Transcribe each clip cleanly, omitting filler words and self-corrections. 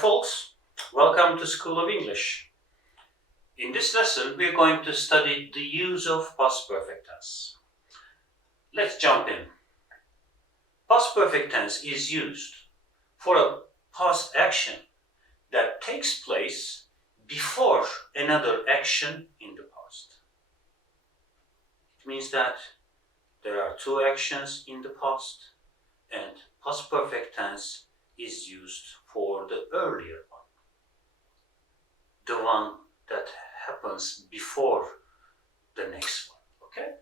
folks, welcome to School of English. In this lesson, we're going to study the use of past perfect tense. Let's jump in. Past perfect tense is used for a past action that takes place before another action in the past. It means that there are two actions in the past, and past perfect tense is used for the earlier one, the one that happens before the next one, okay?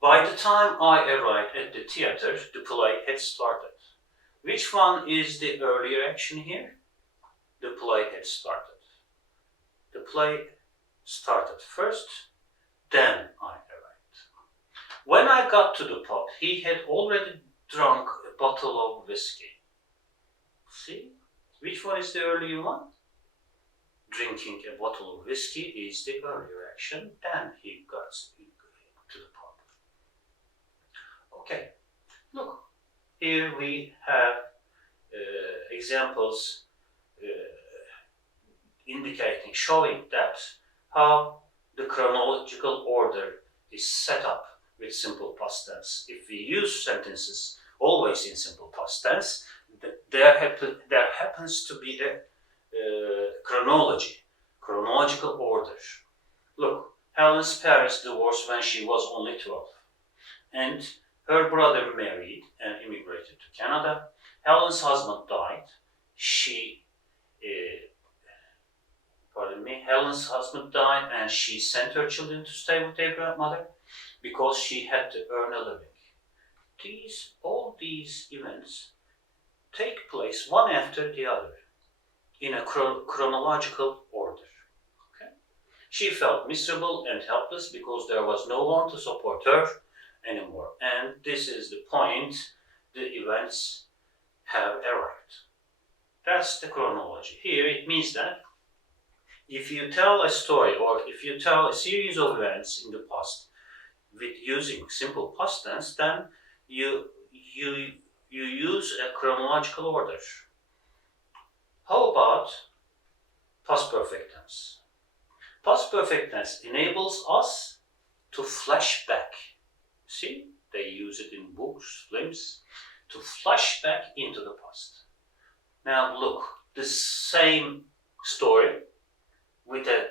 By the time I arrived at the theater, the play had started. Which one is the earlier action here? The play had started. The play started first, then I arrived. When I got to the pub, he had already drunk a bottle of whiskey. See? Which one is the earlier one? Drinking a bottle of whiskey is the earlier action, then he got to the pub. Okay, look, here we have examples indicating, showing that how the chronological order is set up with simple past tense. If we use sentences always in simple past tense, there happens to be a chronological order. Look, Helen's parents divorced when she was only 12, and her brother married and immigrated to Canada. Helen's husband died. Helen's husband died, and she sent her children to stay with their grandmother because she had to earn a living. All these events take place one after the other in a chronological order. Okay? She felt miserable and helpless because there was no one to support her anymore. And this is the point the events have arrived. That's the chronology. Here it means that if you tell a story or if you tell a series of events in the past with using simple past tense, then you use a chronological order. How about past perfect tense? Past perfect tense enables us to flash back. See, they use it in books, films, to flash back into the past. Now look, the same story with a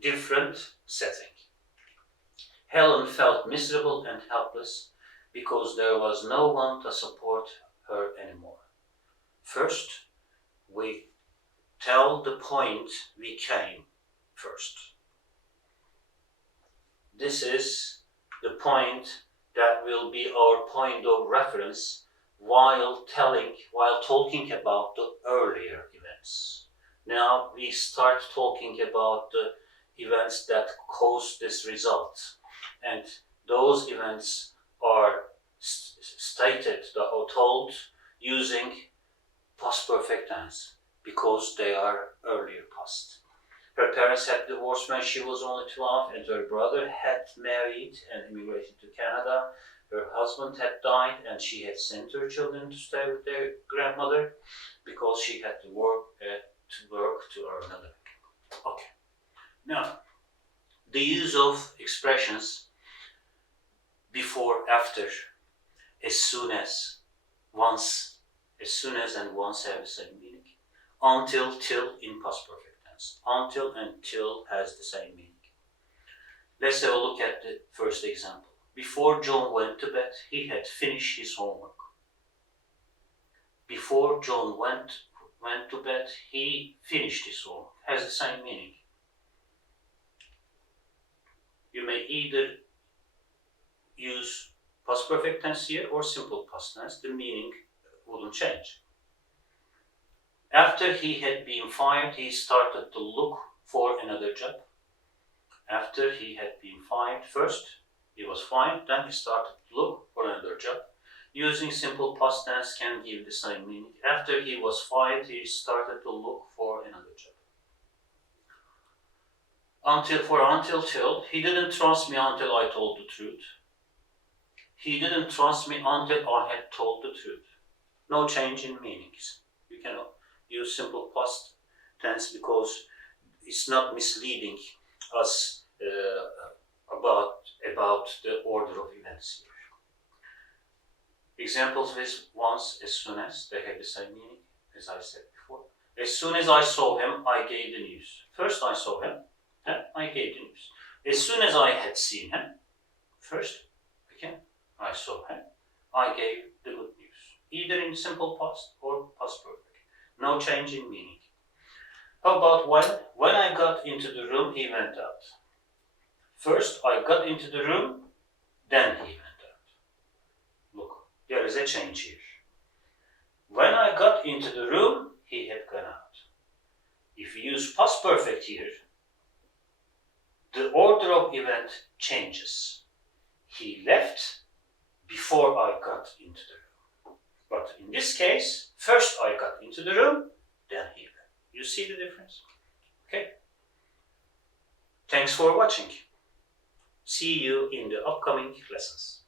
different setting. Helen felt miserable and helpless because there was no one to support her anymore. First, we tell the point we came first. This is the point that will be our point of reference while talking about the earlier events. Now we start talking about the events that cause this result, and those events are stated or told using past perfect tense because they are earlier past. Her parents had divorced when she was only 12, and her brother had married and immigrated to Canada. Her husband had died, and she had sent her children to stay with their grandmother because she had to work to earn a living. Okay. Now, the use of expressions before, after, as soon as, once, and once have the same meaning. Until, till in past perfect tense. Until and till has the same meaning. Let's have a look at the first example. Before John went to bed, he had finished his homework. Before John went to bed, he finished his homework. Has the same meaning. You may either use past perfect tense here or simple past tense. The meaning wouldn't change. After he had been fired, he started to look for another job. After he had been fired, first he was fired, then he started to look for another job. Using simple past tense can give the same meaning. After he was fired, he started to look for another job. Until till, he didn't trust me until I told the truth. He didn't trust me until I had told the truth. No change in meanings. use simple past tense because it's not misleading us about the order of events here. Examples with once, as soon as, they have the same meaning as I said before. As soon as I saw him, I gave the news. First I saw him, then I gave the news. As soon as I had seen him, first, again, I saw him, I gave the good news. Either in simple past or past perfect. No change in meaning. How about when? When I got into the room, he went out. First, I got into the room, then he went out. Look, there is a change here. When I got into the room, he had gone out. If we use past perfect here, the order of event changes. He left before I got into the room. But in this case, first I got into the room, then he left. You see the difference? Okay. Thanks for watching. See you in the upcoming lessons.